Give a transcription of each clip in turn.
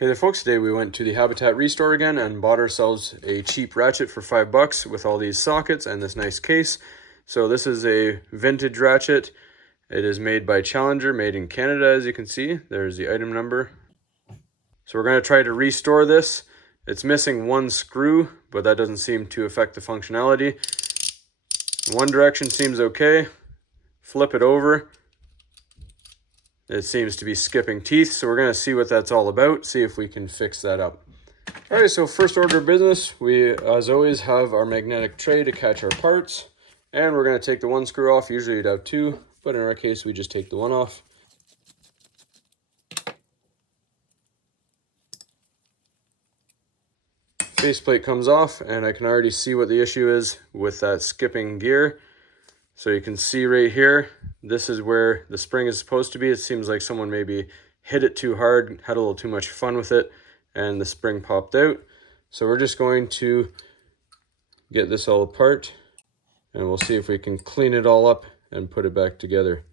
Hey there folks, today we went to the Habitat Restore again and bought ourselves a cheap Ratchet for $5 with all these sockets and this nice case. So this is a vintage Ratchet. It is made by Challenger, made in Canada, as you can see. There's the item number. So we're going to try to restore this. It's missing one screw, but that doesn't seem to affect the functionality. One direction seems okay. Flip it over. It seems to be skipping teeth, so we're going to see what that's all about, see if we can fix that up. Alright, so first order of business, we, as always, have our magnetic tray to catch our parts. And we're going to take the one screw off. Usually you'd have two, but in our case, we just take the one off. Faceplate comes off, and I can already see what the issue is with that skipping gear. So you can see right here, this is where the spring is supposed to be. It seems like someone maybe hit it too hard, had a little too much fun with it, and the spring popped out. So we're just going to get this all apart, and we'll see if we can clean it all up and put it back together.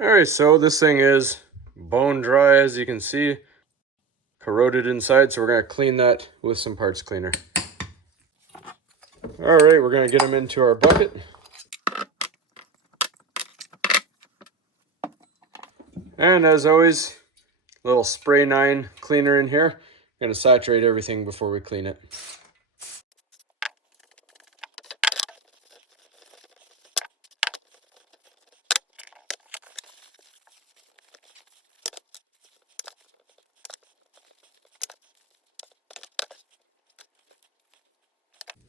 Alright, so this thing is bone dry, as you can see. Corroded inside, so we're going to clean that with some parts cleaner. Alright, we're going to get them into our bucket. And as always, a little spray 9 cleaner in here. I'm going to saturate everything before we clean it.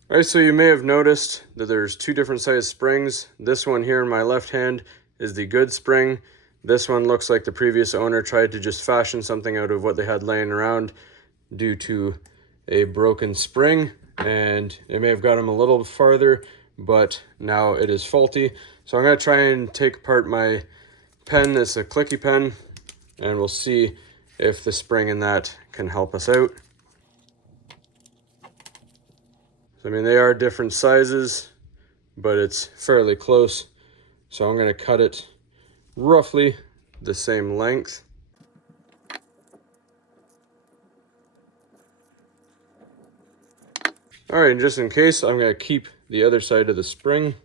Alright, so you may have noticed that there's two different size springs. This one here in my left hand is the good spring. This one looks like the previous owner tried to just fashion something out of what they had laying around due to a broken spring, and it may have got him a little farther, but now it is faulty. So I'm going to try and take apart my pen. It's a clicky pen, and we'll see if the spring in that can help us out. I mean, they are different sizes, but it's fairly close. So I'm going to cut it roughly the same length. All right, and just in case, I'm going to keep the other side of the spring.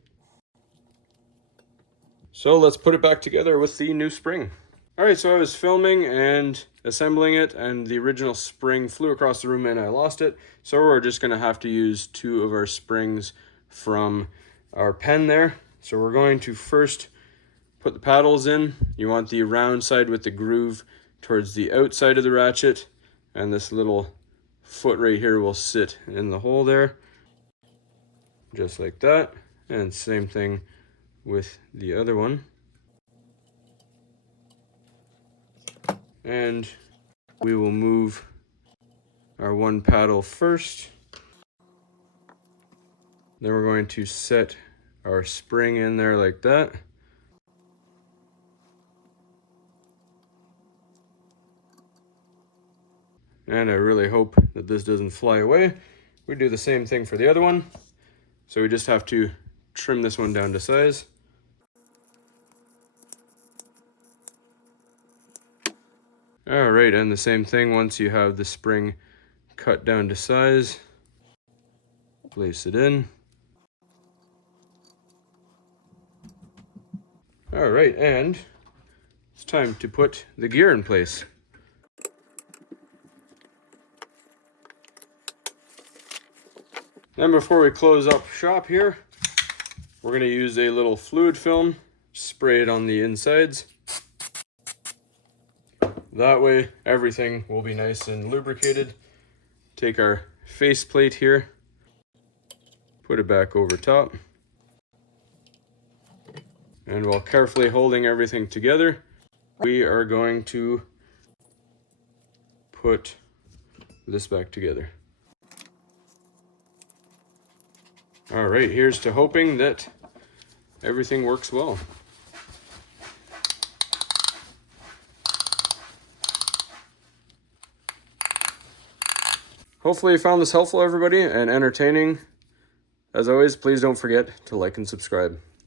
So let's put it back together with the new spring. All right, so I was filming and assembling it, and the original spring flew across the room and I lost it. So we're just going to have to use two of our springs from our pen there. So we're going to first put the paddles in. You want the round side with the groove towards the outside of the ratchet, and this little foot right here will sit in the hole there, just like that. And same thing with the other one. And we will move our one paddle first. Then we're going to set our spring in there like that. And I really hope that this doesn't fly away. We do the same thing for the other one. So we just have to trim this one down to size. All right, and the same thing once you have the spring cut down to size, place it in. All right, and it's time to put the gear in place. Then before we close up shop here, we're going to use a little fluid film, spray it on the insides. That way everything will be nice and lubricated. Take our faceplate here, put it back over top. And while carefully holding everything together, we are going to put this back together. All right, here's to hoping that everything works well. Hopefully you found this helpful, everybody, and entertaining. As always, please don't forget to like and subscribe.